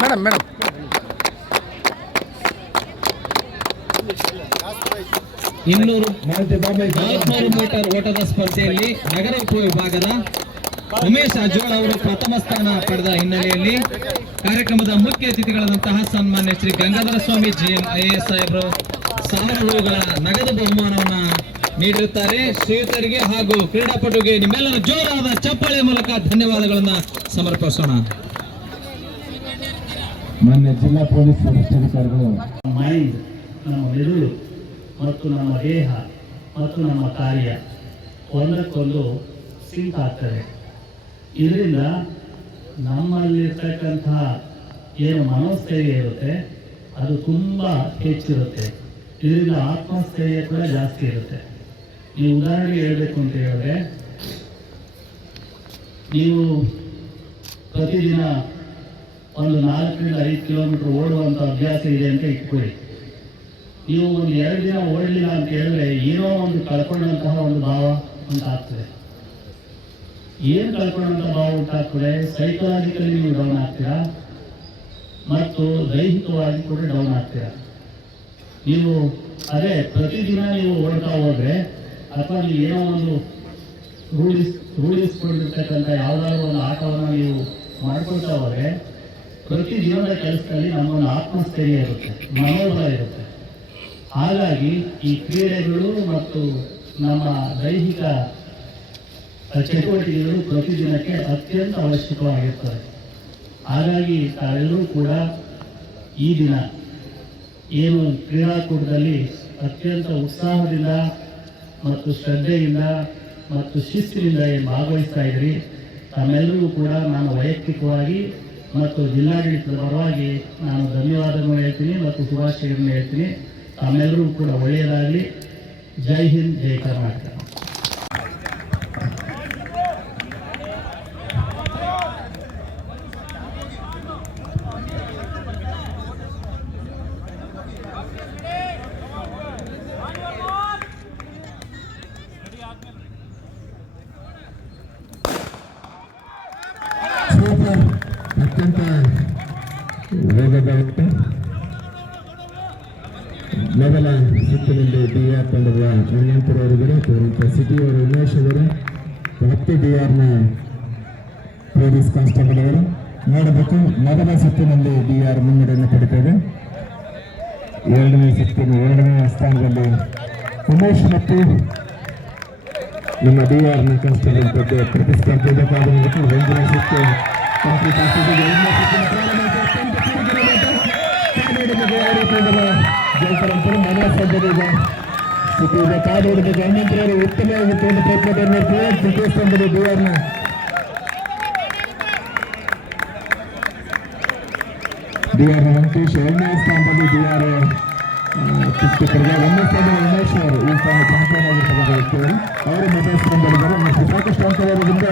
Madam madam. ಇನ್ನೂರು ನಾಲ್ಕುನೂರು metre ಓಟದ ಸ್ಪರ್ಧೆಯಲ್ಲಿ ನಗರ ಉಪವಿಭಾಗದ ಉಮೇಶ್ ಅಜ್ವಾಳ್ ಅವರು ಪ್ರಥಮ ಸ್ಥಾನ ಪಡೆದ ಹಿನ್ನೆಲೆಯಲ್ಲಿ ಕಾರ್ಯಕ್ರಮದ ಮುಖ್ಯ ಅತಿಥಿಗಳಾದಂತಹ ಸನ್ಮಾನ್ಯ Shri Gangadhara Swamy G M I S ಸಾಹೇಬರು ಸಾವಿರ ರೂಗಳ ನಗದು ಬಹುಮಾನವನ್ನ ನೀಡಿರುತ್ತಾರೆ ಶ್ರೀಯುತರಿಗೆ ಹಾಗೂ ಕ್ರೀಡಾಪಟುಗೆ ನಿಮ್ಮೆಲ್ಲರ ಜೋರಾದ ಚಪ್ಪಾಳೆ ಮೂಲಕ ಧನ್ಯವಾದಗಳನ್ನ ಸಮರ್ಪಿಸೋಣ. ಮಾನ್ಯ ಜಿಲ್ಲಾ ಪೊಲೀಸ್ ವರಿಷ್ಠಾಧಿಕಾರಿಗಳು ಮೈಂಡ್ ನಮ್ಮ ಮೆದುಳು ಮತ್ತು ನಮ್ಮ ದೇಹ ಮತ್ತು ನಮ್ಮ ಕಾರ್ಯ ಒಂದಕ್ಕೊಂದು ಸಿಂಕ್ ಆಗ್ತದೆ. ಇದರಿಂದ ನಮ್ಮಲ್ಲಿರ್ತಕ್ಕಂತಹ ಏನು ಮನೋಸ್ಥೈರ್ಯ ಇರುತ್ತೆ ಅದು ತುಂಬ ಹೆಚ್ಚಿರುತ್ತೆ. ಇದರಿಂದ ಆತ್ಮಸ್ಥೈರ್ಯ ಕೂಡ ಜಾಸ್ತಿ ಇರುತ್ತೆ. ನೀವು ಉದಾಹರಣೆಗೆ ಹೇಳಬೇಕು ಅಂತ ಹೇಳಿದ್ರೆ, ನೀವು ಪ್ರತಿದಿನ ಒಂದು ನಾಲ್ಕರಿಂದ ಐದು ಕಿಲೋಮೀಟರ್ ಓಡುವಂಥ ಅಭ್ಯಾಸ ಇದೆ ಅಂತ ಇಟ್ಕೊಳ್ಳಿ. ನೀವು ಒಂದು ಎರಡು ದಿನ ಓಡಲಿಲ್ಲ ಅಂತ ಹೇಳಿದ್ರೆ ಏನೋ ಒಂದು ಕಳ್ಕೊಂಡಂತಹ ಒಂದು ಭಾವ ಉಂಟಾಗ್ತದೆ. ಏನು ಕಳ್ಕೊಂಡಂಥ ಭಾವ ಉಂಟಾಗ್ತದೆ? ಸೈಕಲಾಜಿಕಲಿ ನೀವು ಡೌನ್ ಆಗ್ತೀರಾ? ಮತ್ತು ದೈಹಿಕವಾಗಿ ಕೂಡ ಡೌನ್ ಆಗ್ತೀರಾ? ನೀವು, ಅದೇ ಪ್ರತಿದಿನ ನೀವು ಓಡ್ತಾ ಹೋದ್ರೆ ಅಥವಾ ನೀವು ಏನೋ ಒಂದು ರೂಢಿಸ್ ರೂಢಿಸ್ಕೊಂಡಿರ್ತಕ್ಕಂಥ ಯಾವುದಾದ್ರು ಒಂದು ಆಟವನ್ನು ನೀವು ಮಾಡ್ಕೊಳ್ತಾ ಹೋದರೆ ಪ್ರತಿ ಜೀವನದ ಕೆಲಸದಲ್ಲಿ ನಮ್ಮೊಂದು ಆತ್ಮಸ್ಥೈರ್ಯ ಇರುತ್ತೆ ಮನೋಬಲ ಇರುತ್ತೆ. ಹಾಗಾಗಿ ಈ ಕ್ರೀಡೆಗಳು ಮತ್ತು ನಮ್ಮ ದೈಹಿಕ ಚಟುವಟಿಕೆಗಳು ಪ್ರತಿದಿನಕ್ಕೆ ಅತ್ಯಂತ ಅವಶ್ಯಕವಾಗಿರ್ತವೆ. ಹಾಗಾಗಿ ತಾವೆಲ್ಲರೂ ಕೂಡ ಈ ದಿನ ಏನು ಕ್ರೀಡಾಕೂಟದಲ್ಲಿ ಅತ್ಯಂತ ಉತ್ಸಾಹದಿಂದ ಮತ್ತು ಶ್ರದ್ಧೆಯಿಂದ ಮತ್ತು ಶಿಸ್ತಿನಿಂದ ಭಾಗವಹಿಸ್ತಾ ಇದ್ರಿ. ತಮ್ಮೆಲ್ಲರಿಗೂ ಕೂಡ ನಾನು ವೈಯಕ್ತಿಕವಾಗಿ ಮತ್ತು ಜಿಲ್ಲಾಡಳಿತದ ಪರವಾಗಿ ನಾನು ಧನ್ಯವಾದಗಳನ್ನು ಹೇಳ್ತೀನಿ ಮತ್ತು ಶುಭಾಶಯಗಳನ್ನು ಹೇಳ್ತೀನಿ. ತಮ್ಮೆಲ್ಲರಿಗೂ ಕೂಡ ಒಳ್ಳೆಯದಾಗಲಿ. ಜೈ ಹಿಂದ್, ಜೈ ಕರ್ನಾಟಕ ಸೂಪರ್ ಅತ್ಯಂತ ಉಂಟು ಮೊದಲ ಸುತ್ತಿನಲ್ಲಿ ಡಿ ಆರ್ ತಂಡದ ಅಣ್ಣಂಪುರ ಅವರುಗಳು ತೋರಂತ ಸಿಟಿ ಅವರು ಉಮೇಶ್ ಅವರು. ಮತ್ತೆ ಡಿ ಆರ್ನ ಪೊಲೀಸ್ ಕಾನ್ಸ್ಟೇಬಲ್ ಅವರು. ನೋಡಬೇಕು. ಮೊದಲ ಸುತ್ತಿನಲ್ಲಿ ಡಿ ಆರ್ ಮುನ್ನಡೆಯನ್ನು ಪಡಿತೇವೆ ಎರಡನೇ ಸುತ್ತಿನ ಎರಡನೇ ಸ್ಥಾನದಲ್ಲಿ ಉಮೇಶ್ ಮತ್ತು ನಮ್ಮ ಡಿ ಆರ್ನ ಕಾನ್ಸ್ಟೇಬಲ್ ಪ್ರತಿಸ್ಪರ್ಧೆ ಬೇಕಾದ ಒಂದನೇ ಸುತ್ತು ಕಂಪ್ಲೀಟ್ ಆಗ್ತದೆ. ಕಿರುಕಿರಿ ಆಟ. ಕಾದಾಡಿದ ಗೆಳೆಯರ ಜಯಪರಂಪರೆ ಮೊದಲ ಸ್ಪರ್ಧೆಗೆ ಈಗ ಸುತ್ತು ಇದೆ ಕಾದಾಡಿದ ಗಣ್ಯಂತರವರು ಉತ್ತಮವಾಗಿ ತೋಟ ಪ್ರಯತ್ನವನ್ನು ಮಾಡ್ತಾರೆ ತೃತೀಯ ಸ್ಥಾನದಲ್ಲಿ ಡಿ ಆರ್ನ ಡಿ ಆರ್ ವೆಂಕಟೇಶ್ ಎರಡನೇ ಸ್ಥಾನದಲ್ಲಿ ಡಿ ಆರ್ ಚಿತ್ರದುರ್ಗ ಒಂದನೇ ಸ್ಥಾನದಲ್ಲಿ ಉಮೇಶ್ ಅವರು ಈ ಸ್ಥಾನ ಚಾಂಪಿಯನ್ ಆಗಿರ್ತಕ್ಕಂಥ ವ್ಯಕ್ತಿಗಳು ಅವರು ಮೊದಲ ಸ್ಥಾನದಲ್ಲಿದ್ದಾರೆ ಮತ್ತು ಸಾಕಷ್ಟು ಅಂಕವಾದದಿಂದ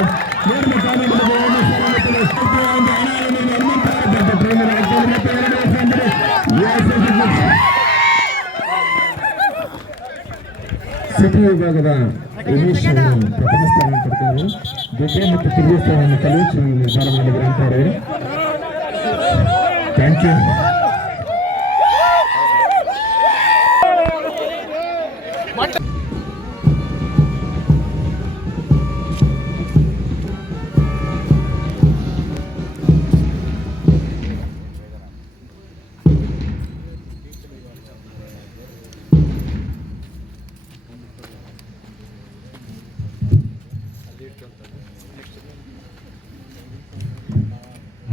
ಸಿಟಿ ವಿಭಾಗದ ಉಮೇಶ್ ಅವರು ಪ್ರಥಮ ಸ್ಥಾನ ಪಡ್ತಾರೆ ದ್ವಿತೀಯ ಮತ್ತು ತೃತೀಯ ಸ್ಥಾನವನ್ನು ಕಲಿಯುವ ನಿರ್ಧಾರ ಮಾಡಿದರು ಅಂತಾರೆ. ಥ್ಯಾಂಕ್ ಯು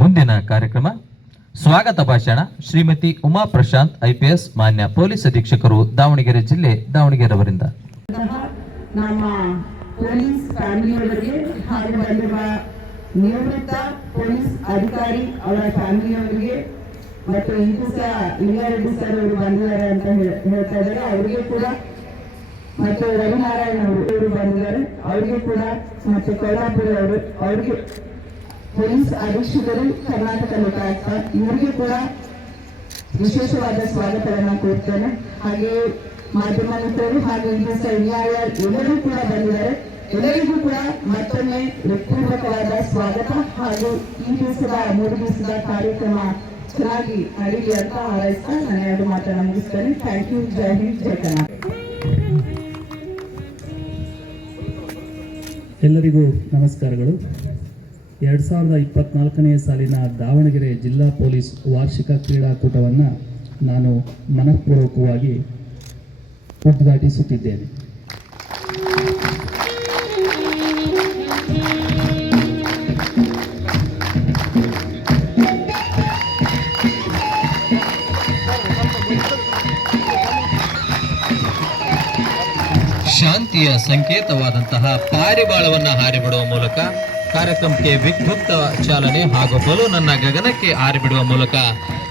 ಮುಂದಿನ ಕಾರ್ಯಕ್ರಮ. ಸ್ವಾಗತ ಭಾಷಣ. ಶ್ರೀಮತಿ ಉಮಾ ಪ್ರಶಾಂತ್ ಐಪಿಎಸ್ ಮಾನ್ಯ ಪೊಲೀಸ್ ಅಧೀಕ್ಷಕರು, ದಾವಣಗೆರೆ ಜಿಲ್ಲೆ ದಾವಣಗೆರೆ ಅವರಿಂದ ನಮ್ಮ ಪೊಲೀಸ್ ನಿವೃತ್ತ ಪೊಲೀಸ್ ಅಧಿಕಾರಿ ಅವರ ಫ್ಯಾಮಿಲಿಯವರಿಗೆ ಮತ್ತು ಇಂದು ಸಹ ಇಲ್ಲಾರೆಡ್ಡಿ ಸರ್ ಅವರು ಬಂದಿದ್ದಾರೆ ಅಂತ ಹೇಳ್ತಾ ಇದ್ದಾರೆ. ಅವರಿಗೆ ಕೂಡ ಮತ್ತು ರವಿನಾರಾಯಣ ಅವರು ಇವರು ಬಂದಿದ್ದಾರೆ ಅವರಿಗೆ ಕೂಡ ಮತ್ತು ಕೊಲ್ಲಾಪುರ ಅವರು ಅವರಿಗೆ ಪೊಲೀಸ್ ಅಧೀಕ್ಷಕರು ಕರ್ನಾಟಕ ಲೋಕಾಯುಕ್ತ ಇವರಿಗೆ ಕೂಡ ವಿಶೇಷವಾದ ಸ್ವಾಗತವನ್ನು ಕೋರ್ತೇನೆ. ಹಾಗೆ ಮಾಧ್ಯಮ ಮಿತ್ರರು ಹಾಗೂ ನ್ಯಾಯ ಎಲ್ಲರೂ ಕೂಡ ಬಂದಿದ್ದಾರೆ. ಎಲ್ಲರಿಗೂ ಕೂಡ ಮತ್ತೊಮ್ಮೆ ಹೃತ್ಪೂರ್ವಕವಾದ ಸ್ವಾಗತ ಹಾಗೂ ಈ ದಿವಸದ ಮೂರು ದಿವಸದ ಕಾರ್ಯಕ್ರಮ ಚೆನ್ನಾಗಿ ನಡೀಲಿ ಅಂತ ಹಾರೈಸ್ತಾ ನಾನು ಎರಡು ಮಾತನ್ನು ಮುಗಿಸ್ತೇನೆ. ಥ್ಯಾಂಕ್ ಯು ಜೈ ಹಿಂದ್, ಜೈ ಕರ್ನಾಟಕ. ಎಲ್ಲರಿಗೂ ನಮಸ್ಕಾರಗಳು. ಎರಡು ಸಾವಿರದ ಇಪ್ಪತ್ನಾಲ್ಕನೇ ಸಾಲಿನ ದಾವಣಗೆರೆ ಜಿಲ್ಲಾ ಪೊಲೀಸ್ ವಾರ್ಷಿಕ ಕ್ರೀಡಾಕೂಟವನ್ನು ನಾನು ಮನಃಪೂರ್ವಕವಾಗಿ ಉದ್ಘಾಟಿಸುತ್ತಿದ್ದೇನೆ. ಶಾಂತಿಯ ಸಂಕೇತವಾದಂತಹ ಪಾರಿವಾಳವನ್ನು ಹಾರಿಬಿಡುವ ಮೂಲಕ ಕಾರ್ಯಕ್ರಮಕ್ಕೆ ವಿಧ್ಯುಕ್ತ ಚಾಲನೆ ಹಾಗೂ ಬಲೂನನ್ನ ಗಗನಕ್ಕೆ ಹಾರಿಬಿಡುವ ಮೂಲಕ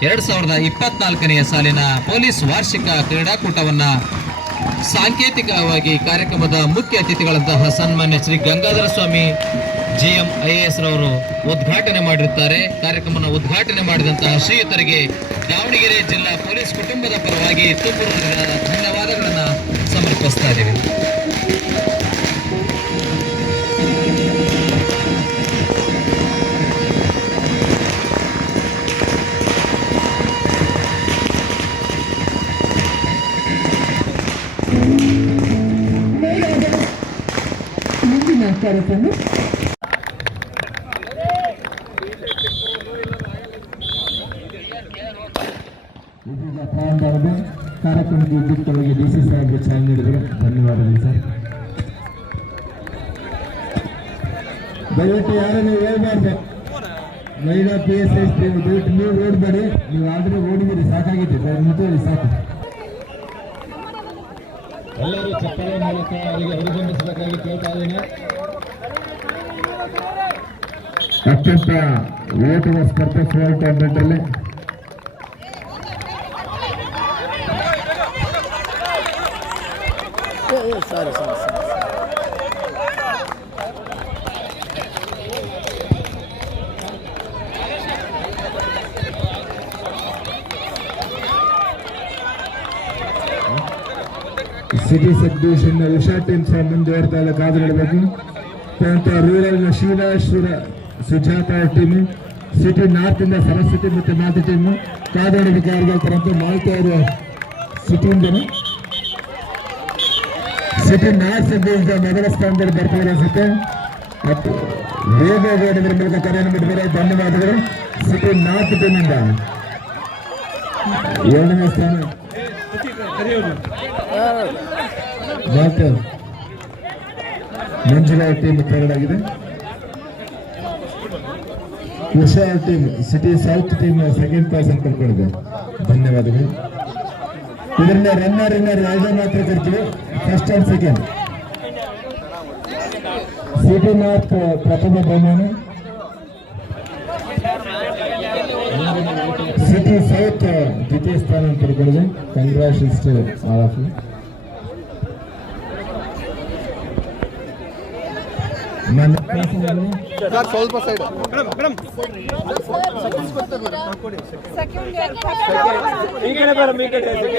ಎರಡ್ ಸಾವಿರದ ಇಪ್ಪತ್ನಾಲ್ಕನೆಯ ಸಾಲಿನ ಪೊಲೀಸ್ ವಾರ್ಷಿಕ ಕ್ರೀಡಾಕೂಟವನ್ನ ಸಾಂಕೇತಿಕವಾಗಿ ಕಾರ್ಯಕ್ರಮದ ಮುಖ್ಯ ಅತಿಥಿಗಳಂತಹ ಸನ್ಮಾನ್ಯ Shri Gangadhara Swamy G M I S ರವರು ಉದ್ಘಾಟನೆ ಮಾಡಿರುತ್ತಾರೆ. ಕಾರ್ಯಕ್ರಮವನ್ನು ಉದ್ಘಾಟನೆ ಮಾಡಿದಂತಹ ಶ್ರೀಯುತರಿಗೆ ದಾವಣಗೆರೆ ಜಿಲ್ಲಾ ಪೊಲೀಸ್ ಕುಟುಂಬದ ಪರವಾಗಿ ಧನ್ಯವಾದಗಳನ್ನು ಧನ್ಯವಾದಗಳನ್ನ ಸಮರ್ಪಿಸ್ತಾ ಇದ್ದೀವಿ. ಇದೀಗ ಪ್ರಾರಂಭವಾಗಿದೆ ಕಾರ್ಯಕ್ರಮಕ್ಕೆ ವಿದ್ಯುಕ್ತವಾಗಿ ಡಿ ಸಿ ಸಾಹೇಬರು ಚಾಲನೆ ನೀಡಿದರು ಧನ್ಯವಾದಗಳು ಸರ್ ದಯವಿಟ್ಟು ಯಾರು ನೀವು ಹೇಳ್ಬಾರ್ದು. ಮಹಿಳಾ ಪಿ ಎಸ್ ಎಸ್ ದಯವಿಟ್ಟು ನೀವು ಓಡಬೇಡಿ. ನೀವು ಆಲ್ರೆಡಿ ಓಡಿದಿರಿ ಸಾಕಾಗಿದೆ. ನಿಂತು ಸಾಕು. ಎಲ್ಲರೂ ಚಪ್ಪಲಿ ಮೂಲಕ ಅವರಿಗೆ ಅಭಿನಂದಿಸಬೇಕಾಗಿ ಕೇಳ್ತಾ ಇದ್ದೇನೆ. ಅತ್ಯಂತ ಓಟುವ ಸ್ಪರ್ಧೆ four ಟೂರ್ನಮೆಂಟಲ್ಲಿ city sub division Usha team ಸಹ ಮುಂದುವರ್ತಾ ಇದೆ ಕಾದು ನೋಡಬೇಕು ನಂತರ ರೂರಲ್ ನ ಶಿವರಾಶ್ವರ Sujatha team, city north ಇಂದ ಸರಸ್ವತಿ ಮತ್ತು ಮಾತಿ ಟೀಮು, ಕಾದಾಡಿ ಪರಂತ ಮಾಲ್ತಿ ಅವರು ಸಿಟಿಯಿಂದನೇ. ಸಿಟಿ ನಾರ್ತ್ ಡಿವಿಷನ್ ಮೊದಲ ಸ್ಥಾನದಲ್ಲಿ ಬರ್ತಾರೆ ಅನಿಸುತ್ತೆ. ಮತ್ತು ವೇಗ ವೇಗದ ಮೂಲಕ ಕರೆಯನ್ನು ಬಿಟ್ಟಿದ್ದಾರೆ ಧನ್ಯವಾದಗಳು. ಸಿಟಿ ನಾರ್ತ್ ಟೀಮಿಂದ ಏಳನೇ ಸ್ಥಾನ. Doctor team third Usha team city south team second place ಅಂತ ಕಳ್ಕೊಂಡಿದೆ ಧನ್ಯವಾದಗಳು. ಇದರಿಂದ ರನ್ನರ್ ರನ್ನರ್ ಯಾವುದೇ ಮಾತ್ರ ಕರಿತೀವಿ first and second city north ಪ್ರಥಮ ಬಹುಮಾನ. ಸಿಟಿ ಸೌತ್ ದ್ವಿತೀಯ ಸ್ಥಾನ ಪಡ್ಕೊಂಡಿದೆ congratulations to all of you ಸ್ವಲ್ಪ ಸೈಡ್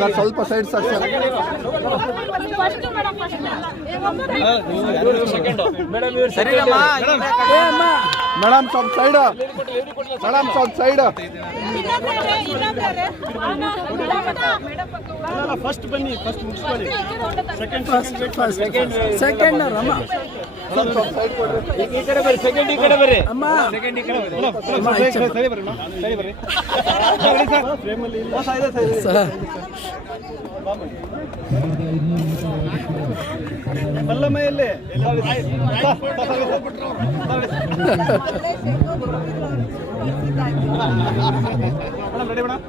ಸರ್ ಸ್ವಲ್ಪ ಸೈಡ್ ಸರ್ ಸರ್. ಮೇಡಮ್ ಸ್ವಲ್ಪ ಸೈಡ್ ಮೇಡಮ್ ಸ್ವಲ್ಪ ಸೈಡ್ ಫಸ್ಟ್ ಬನ್ನಿ ಫಸ್ಟ್ ಮುಗಿಸ್ಕೊಳ್ಳಿ. ಸೆಕೆಂಡ್ ಸೆಕೆಂಡ್ ರಮ್ಮ ಸ್ವಲ್ಪ ಈ ಕಡೆ ಬರ್ರಿ ಸೆಕೆಂಡ್ ಈ ಕಡೆ ಬರ್ರಿ. ಅಮ್ಮ. ಸೆಕೆಂಡ್ ಈ ಕಡೆ ಬರ್ರಿ. ಸರಿ ಬರ್ರಿ ಸರಿ ಬರ್ರಿ. ಫ್ರೇಮಲ್ಲಿ ಮೇಡಮ್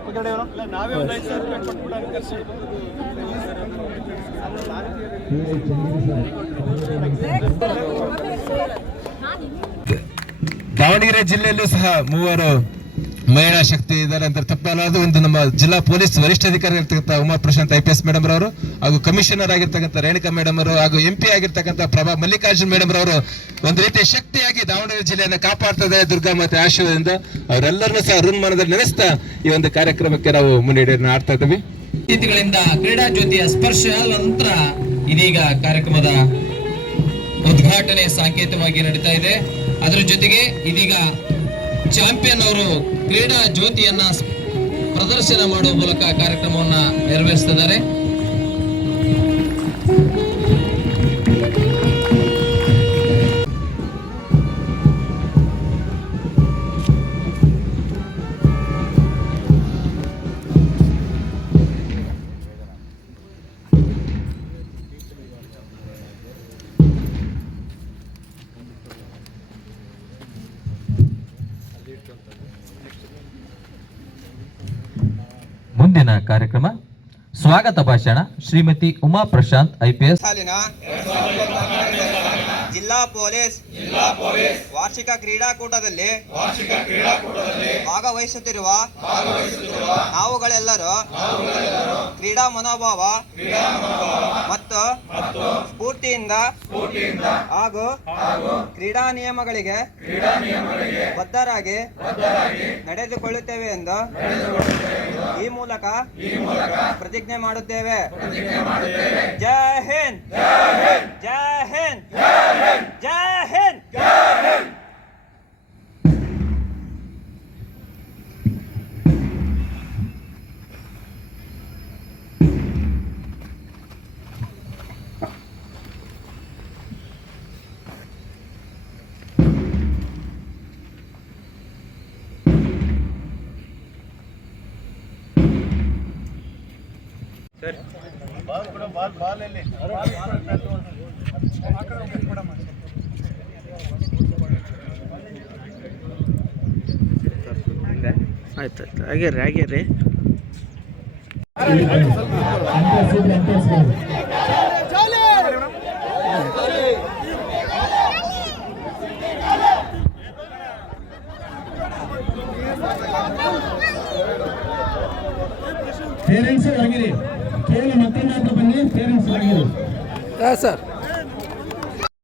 ಓಕೆ ರೆಡಿ ಮೇಡಮ್ ನಾವೇ ಒಂದು ಐದು ಸಾವಿರ ರೂಪಾಯಿ ಕೊಟ್ಬಿಟ್ಟು ಕರ್ಸಿ. ದಾವಣಗೆರೆ ಜಿಲ್ಲೆಯಲ್ಲೂ ಸಹ ಮೂವರು ಮಹಿಳಾ ಶಕ್ತಿ ಇದ್ದಾರೆ ಅಂತ ತಪ್ಪಲ್ಲದು ಒಂದು ನಮ್ಮ ಜಿಲ್ಲಾ ಪೊಲೀಸ್ ವರಿಷ್ಠಾಧಿಕಾರಿ ಇರ್ತಕ್ಕಂಥ Uma Prashant I P S madam ಅವರು ಹಾಗೂ ಕಮಿಷನರ್ ಆಗಿರ್ತಕ್ಕಂಥ ರೇಣುಕಾ ಮೇಡಮ್ ಅವರು ಹಾಗೂ ಎಂ ಪಿ ಆಗಿರ್ತಕ್ಕಂಥ ಪ್ರಭಾ ಮಲ್ಲಿಕಾರ್ಜುನ್ ಮೇಡಮ್ ಅವರು ಒಂದು ರೀತಿಯ ಶಕ್ತಿಯಾಗಿ ದಾವಣಗೆರೆ ಜಿಲ್ಲೆಯನ್ನು ಕಾಪಾಡ್ತದೆ ದುರ್ಗಾ ಮಾತೆ ಆಶೀರ್ವಾದದಿಂದ ಅವರೆಲ್ಲರನ್ನು ಸಹ ಋನ್ಮಾನದಲ್ಲಿ ನೆನೆಸ್ತಾ ಈ ಒಂದು ಕಾರ್ಯಕ್ರಮಕ್ಕೆ ನಾವು ಮುನ್ನಡೆಯನ್ನು ಆಡ್ತಾ ಇದ್ದೀವಿ. ಅತಿಥಿಗಳಿಂದ ಕ್ರೀಡಾ ಜ್ಯೋತಿಯ ಸ್ಪರ್ಶ ನಂತರ ಇದೀಗ ಕಾರ್ಯಕ್ರಮದ ಉದ್ಘಾಟನೆ ಸಾಂಕೇತವಾಗಿ ನಡೀತಾ ಇದೆ. ಅದರ ಜೊತೆಗೆ ಇದೀಗ ಚಾಂಪಿಯನ್ ಅವರು ಕ್ರೀಡಾ ಜ್ಯೋತಿಯನ್ನ ಪ್ರದರ್ಶನ ಮಾಡುವ ಮೂಲಕ ಕಾರ್ಯಕ್ರಮವನ್ನು ನೆರವೇರಿಸ್ತಿದ್ದಾರೆ. ಸ್ವಾಗತ ಭಾಷಣ ಶ್ರೀಮತಿ ಉಮಾ ಪ್ರಶಾಂತ್ ಐಪಿಎಸ್ ಸಾಲಿನ ಜಿಲ್ಲಾ ಪೊಲೀಸ್. ವಾರ್ಷಿಕ ಕ್ರೀಡಾಕೂಟದಲ್ಲಿ ಭಾಗವಹಿಸುತ್ತಿರುವ ಭಾಗವಹಿಸುತ್ತಿರುವ ನಾವುಗಳೆಲ್ಲರೂ ಕ್ರೀಡಾ ಮನೋಭಾವ ಮತ್ತು ಸ್ಫೂರ್ತಿಯಿಂದ ಹಾಗೂ ಹಾಗೂ ಕ್ರೀಡಾ ನಿಯಮಗಳಿಗೆ ಬದ್ಧರಾಗಿ ಬದ್ಧರಾಗಿ ನಡೆದುಕೊಳ್ಳುತ್ತೇವೆ ಎಂದು ಈ ಮೂಲಕ ಈ ಮೂಲಕ ಪ್ರತಿಜ್ಞೆ ಮಾಡುತ್ತೇವೆ. ಜೈ ಹಿಂದ್. ಜೈ ಹಿಂದ್. ಜೈ ಹಿಂದ್ ಆಯ್ತು ಆಯ್ತು ಆಗ್ಯಾರ ಆಗ್ಯಾರಿ ಅಂಪೈರ್ ಸೀಟ್ ಬಾಲ್ ಪೇರೆಂಟ್ಸ್ ಆಗಿರಿ ಕೇವಲ ಮಕ್ಕಳು ಮಾತ್ರ ಬನ್ನಿ ಪೇರೆಂಟ್ಸ್ ಆಗಿರಿ ಹಾಂ ಸರ್